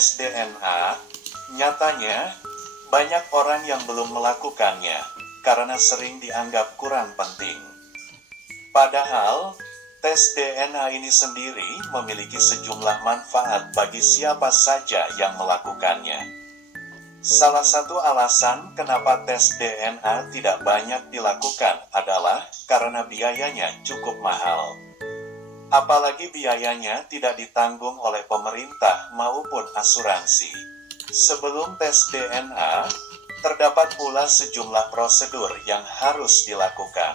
tes DNA, nyatanya, banyak orang yang belum melakukannya, karena sering dianggap kurang penting. Padahal, tes DNA ini sendiri memiliki sejumlah manfaat bagi siapa saja yang melakukannya. Salah satu alasan kenapa tes DNA tidak banyak dilakukan adalah karena biayanya cukup mahal. Apalagi biayanya tidak ditanggung oleh pemerintah maupun asuransi. Sebelum tes DNA, terdapat pula sejumlah prosedur yang harus dilakukan.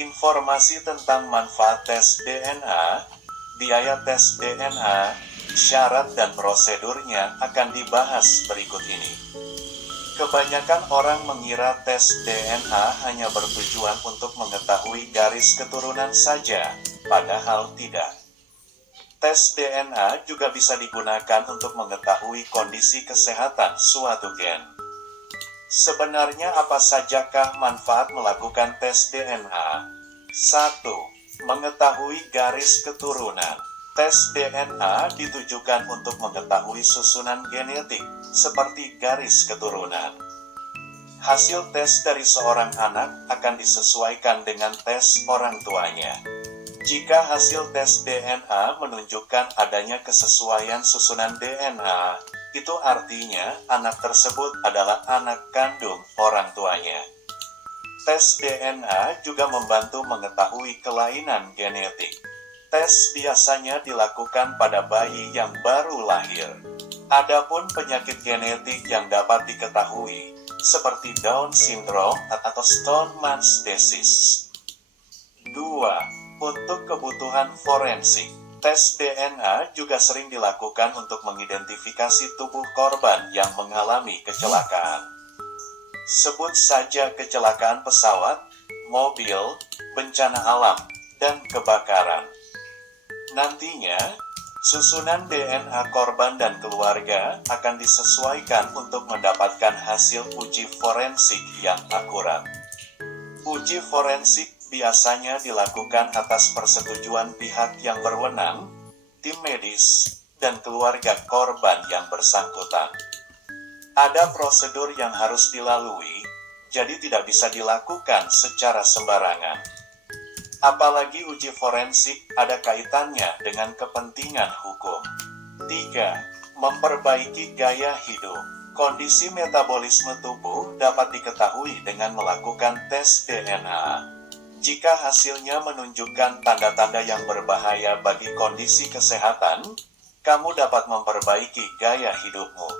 Informasi tentang manfaat tes DNA, biaya tes DNA, syarat dan prosedurnya akan dibahas berikut ini. Kebanyakan orang mengira tes DNA hanya bertujuan untuk mengetahui garis keturunan saja, padahal tidak. Tes DNA juga bisa digunakan untuk mengetahui kondisi kesehatan suatu gen. Sebenarnya apa sajakah manfaat melakukan tes DNA? 1. Mengetahui garis keturunan. Tes DNA ditujukan untuk mengetahui susunan genetik, seperti garis keturunan. Hasil tes dari seorang anak akan disesuaikan dengan tes orang tuanya. Jika hasil tes DNA menunjukkan adanya kesesuaian susunan DNA, itu artinya anak tersebut adalah anak kandung orang tuanya. Tes DNA juga membantu mengetahui kelainan genetik. Tes biasanya dilakukan pada bayi yang baru lahir. Adapun penyakit genetik yang dapat diketahui, seperti Down syndrome atau Stoneman's disease. 2. Untuk kebutuhan forensik. Tes DNA juga sering dilakukan untuk mengidentifikasi tubuh korban yang mengalami kecelakaan. Sebut saja kecelakaan pesawat, mobil, bencana alam, dan kebakaran. Nantinya, susunan DNA korban dan keluarga akan disesuaikan untuk mendapatkan hasil uji forensik yang akurat. Uji forensik biasanya dilakukan atas persetujuan pihak yang berwenang, tim medis, dan keluarga korban yang bersangkutan. Ada prosedur yang harus dilalui, jadi tidak bisa dilakukan secara sembarangan. Apalagi uji forensik ada kaitannya dengan kepentingan hukum. 3. Memperbaiki gaya hidup. Kondisi metabolisme tubuh dapat diketahui dengan melakukan tes DNA. Jika hasilnya menunjukkan tanda-tanda yang berbahaya bagi kondisi kesehatan, kamu dapat memperbaiki gaya hidupmu.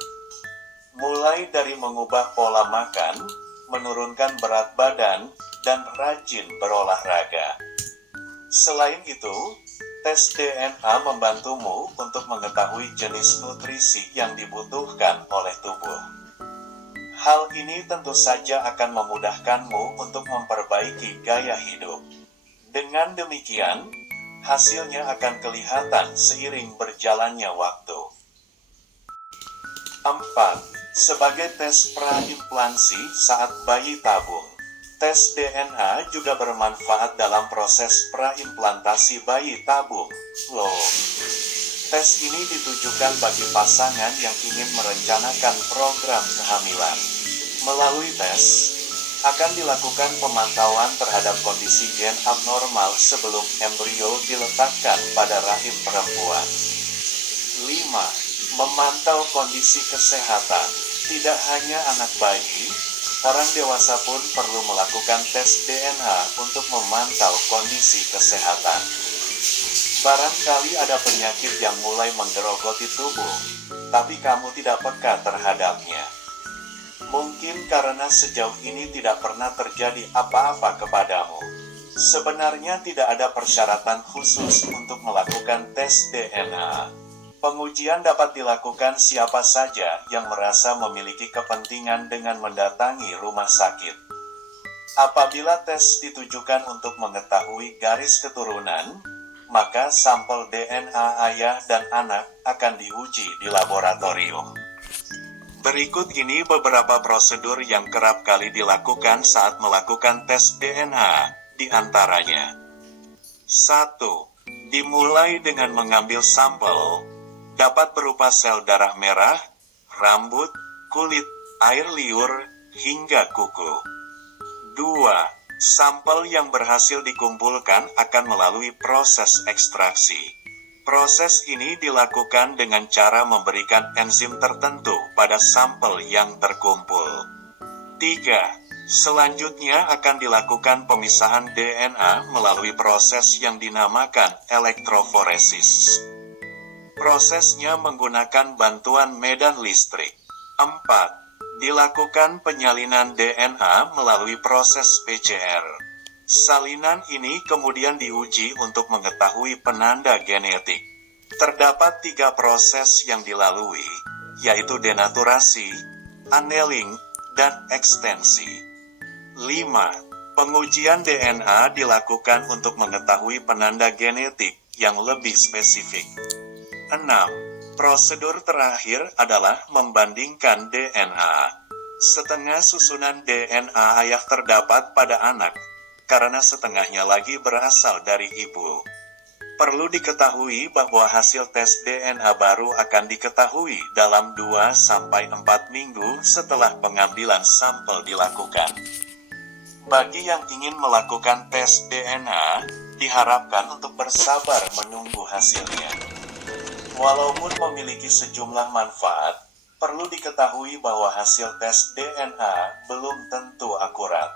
Mulai dari mengubah pola makan, menurunkan berat badan, dan rajin berolahraga. Selain itu, tes DNA membantumu untuk mengetahui jenis nutrisi yang dibutuhkan oleh tubuh. Hal ini tentu saja akan memudahkanmu untuk memperbaiki gaya hidup. Dengan demikian, hasilnya akan kelihatan seiring berjalannya waktu. 4. Sebagai tes praimplantasi saat bayi tabung. Tes DNA juga bermanfaat dalam proses praimplantasi bayi tabung. Tes ini ditujukan bagi pasangan yang ingin merencanakan program kehamilan. Melalui tes, akan dilakukan pemantauan terhadap kondisi gen abnormal sebelum embrio diletakkan pada rahim perempuan. 5. Memantau kondisi kesehatan. Tidak hanya anak bayi, orang dewasa pun perlu melakukan tes DNA untuk memantau kondisi kesehatan. Barangkali ada penyakit yang mulai menggerogoti tubuh, tapi kamu tidak peka terhadapnya. Mungkin karena sejauh ini tidak pernah terjadi apa-apa kepadamu. Sebenarnya tidak ada persyaratan khusus untuk melakukan tes DNA. Pengujian dapat dilakukan siapa saja yang merasa memiliki kepentingan dengan mendatangi rumah sakit. Apabila tes ditujukan untuk mengetahui garis keturunan, maka sampel DNA ayah dan anak akan diuji di laboratorium. Berikut ini beberapa prosedur yang kerap kali dilakukan saat melakukan tes DNA, di antaranya. 1. Dimulai dengan mengambil sampel. Dapat berupa sel darah merah, rambut, kulit, air liur, hingga kuku. 2. Sampel yang berhasil dikumpulkan akan melalui proses ekstraksi. Proses ini dilakukan dengan cara memberikan enzim tertentu pada sampel yang terkumpul. 3. Selanjutnya akan dilakukan pemisahan DNA melalui proses yang dinamakan elektroforesis. Prosesnya menggunakan bantuan medan listrik. 4. Dilakukan penyalinan DNA melalui proses PCR. Salinan ini kemudian diuji untuk mengetahui penanda genetik. Terdapat 3 proses yang dilalui, yaitu denaturasi, annealing, dan ekstensi. 5. Pengujian DNA dilakukan untuk mengetahui penanda genetik yang lebih spesifik. 6. Prosedur terakhir adalah membandingkan DNA. Setengah susunan DNA ayah terdapat pada anak, karena setengahnya lagi berasal dari ibu. Perlu diketahui bahwa hasil tes DNA baru akan diketahui dalam 2-4 minggu setelah pengambilan sampel dilakukan. Bagi yang ingin melakukan tes DNA, diharapkan untuk bersabar menunggu hasilnya. Walaupun memiliki sejumlah manfaat, perlu diketahui bahwa hasil tes DNA belum tentu akurat.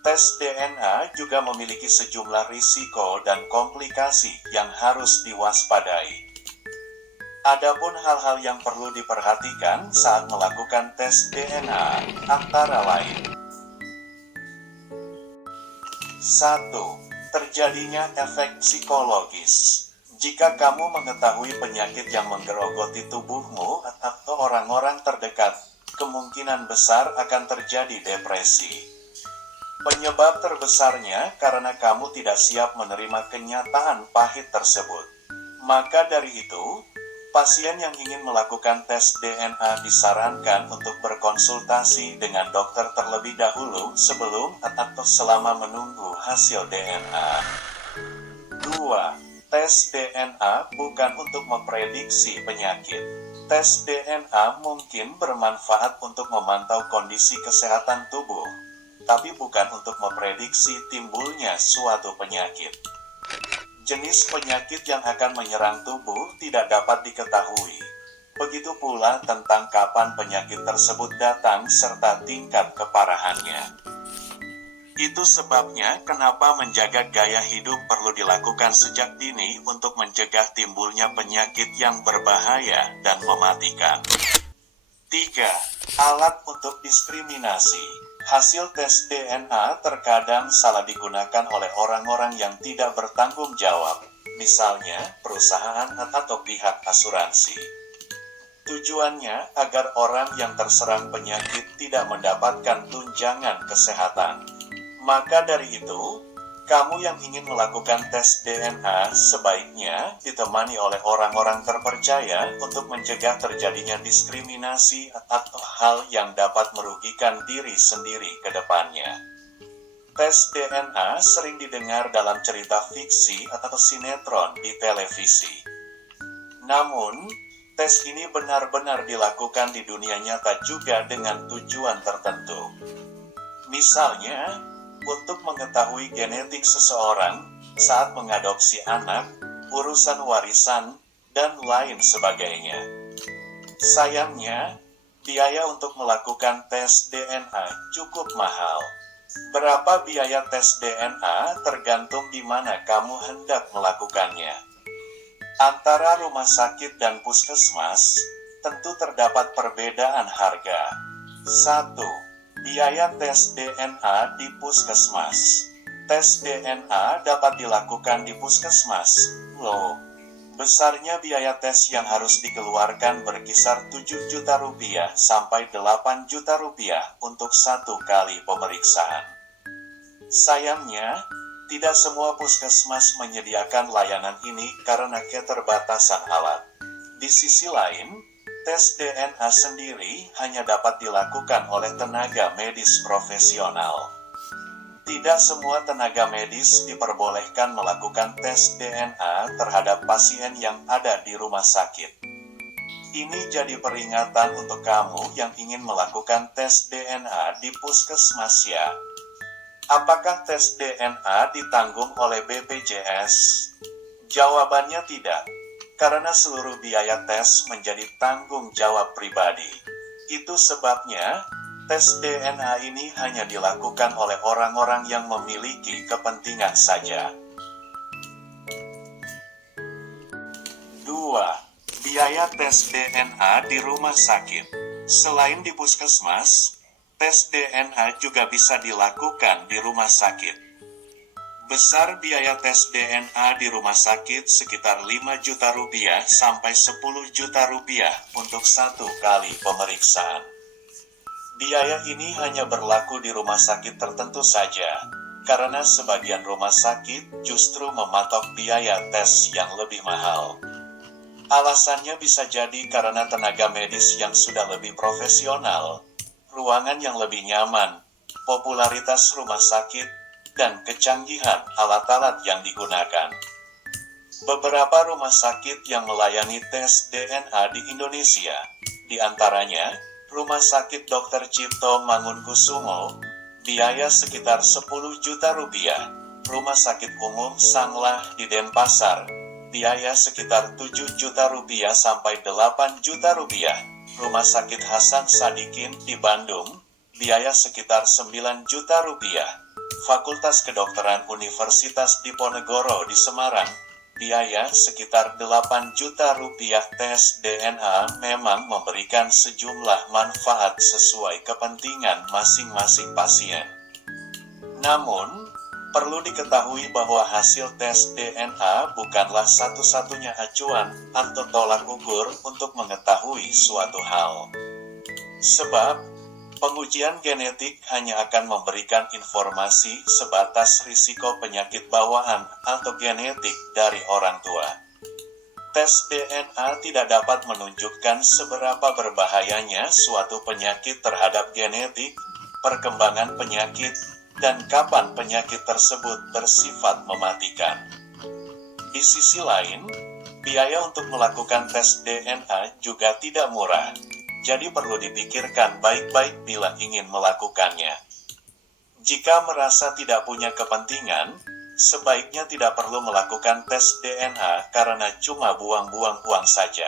Tes DNA juga memiliki sejumlah risiko dan komplikasi yang harus diwaspadai. Adapun hal-hal yang perlu diperhatikan saat melakukan tes DNA antara lain: 1. Terjadinya efek psikologis. Jika kamu mengetahui penyakit yang menggerogoti tubuhmu atau orang-orang terdekat, kemungkinan besar akan terjadi depresi. Penyebab terbesarnya karena kamu tidak siap menerima kenyataan pahit tersebut. Maka dari itu, pasien yang ingin melakukan tes DNA disarankan untuk berkonsultasi dengan dokter terlebih dahulu sebelum atau selama menunggu hasil DNA. 2. Tes DNA bukan untuk memprediksi penyakit. Tes DNA mungkin bermanfaat untuk memantau kondisi kesehatan tubuh, tapi bukan untuk memprediksi timbulnya suatu penyakit. Jenis penyakit yang akan menyerang tubuh tidak dapat diketahui. Begitu pula tentang kapan penyakit tersebut datang serta tingkat keparahannya. Itu sebabnya kenapa menjaga gaya hidup perlu dilakukan sejak dini untuk mencegah timbulnya penyakit yang berbahaya dan mematikan. 3. Alat untuk diskriminasi. Hasil tes DNA terkadang salah digunakan oleh orang-orang yang tidak bertanggung jawab, misalnya perusahaan atau pihak asuransi. Tujuannya agar orang yang terserang penyakit tidak mendapatkan tunjangan kesehatan. Maka dari itu, kamu yang ingin melakukan tes DNA sebaiknya ditemani oleh orang-orang terpercaya untuk mencegah terjadinya diskriminasi atau hal yang dapat merugikan diri sendiri ke depannya. Tes DNA sering didengar dalam cerita fiksi atau sinetron di televisi. Namun, tes ini benar-benar dilakukan di dunia nyata juga dengan tujuan tertentu. Misalnya, untuk mengetahui genetik seseorang saat mengadopsi anak, urusan warisan, dan lain sebagainya. Sayangnya, biaya untuk melakukan tes DNA cukup mahal. Berapa biaya tes DNA tergantung di mana kamu hendak melakukannya. Antara rumah sakit dan puskesmas, tentu terdapat perbedaan harga. 1. Biaya tes DNA di puskesmas. Tes DNA dapat dilakukan di puskesmas. Loh, besarnya biaya tes yang harus dikeluarkan berkisar 7 juta rupiah sampai 8 juta rupiah untuk 1 kali pemeriksaan. Sayangnya, tidak semua puskesmas menyediakan layanan ini karena keterbatasan alat. Di sisi lain, tes DNA sendiri hanya dapat dilakukan oleh tenaga medis profesional. Tidak semua tenaga medis diperbolehkan melakukan tes DNA terhadap pasien yang ada di rumah sakit. Ini jadi peringatan untuk kamu yang ingin melakukan tes DNA di puskesmas ya. Apakah tes DNA ditanggung oleh BPJS? Jawabannya tidak, karena seluruh biaya tes menjadi tanggung jawab pribadi. Itu sebabnya, tes DNA ini hanya dilakukan oleh orang-orang yang memiliki kepentingan saja. 2. Biaya tes DNA di rumah sakit. Selain di puskesmas, tes DNA juga bisa dilakukan di rumah sakit. Besar biaya tes DNA di rumah sakit sekitar 5 juta rupiah sampai 10 juta rupiah untuk satu kali pemeriksaan. Biaya ini hanya berlaku di rumah sakit tertentu saja, karena sebagian rumah sakit justru mematok biaya tes yang lebih mahal. Alasannya bisa jadi karena tenaga medis yang sudah lebih profesional, ruangan yang lebih nyaman, popularitas rumah sakit, dan kecanggihan alat-alat yang digunakan. Beberapa rumah sakit yang melayani tes DNA di Indonesia, di antaranya Rumah Sakit Dr. Cipto Mangunkusumo, biaya sekitar 10 juta rupiah. Rumah Sakit Umum Sanglah di Denpasar, biaya sekitar 7 juta rupiah sampai 8 juta rupiah. Rumah Sakit Hasan Sadikin di Bandung, biaya sekitar 9 juta rupiah. Fakultas Kedokteran Universitas Diponegoro di Semarang, biaya sekitar 8 juta rupiah. Tes DNA memang memberikan sejumlah manfaat sesuai kepentingan masing-masing pasien. Namun, perlu diketahui bahwa hasil tes DNA bukanlah satu-satunya acuan atau tolak ukur untuk mengetahui suatu hal. Sebab, pengujian genetik hanya akan memberikan informasi sebatas risiko penyakit bawaan atau genetik dari orang tua. Tes DNA tidak dapat menunjukkan seberapa berbahayanya suatu penyakit terhadap genetik, perkembangan penyakit, dan kapan penyakit tersebut bersifat mematikan. Di sisi lain, biaya untuk melakukan tes DNA juga tidak murah. Jadi perlu dipikirkan baik-baik bila ingin melakukannya. Jika merasa tidak punya kepentingan, sebaiknya tidak perlu melakukan tes DNA karena cuma buang-buang uang saja.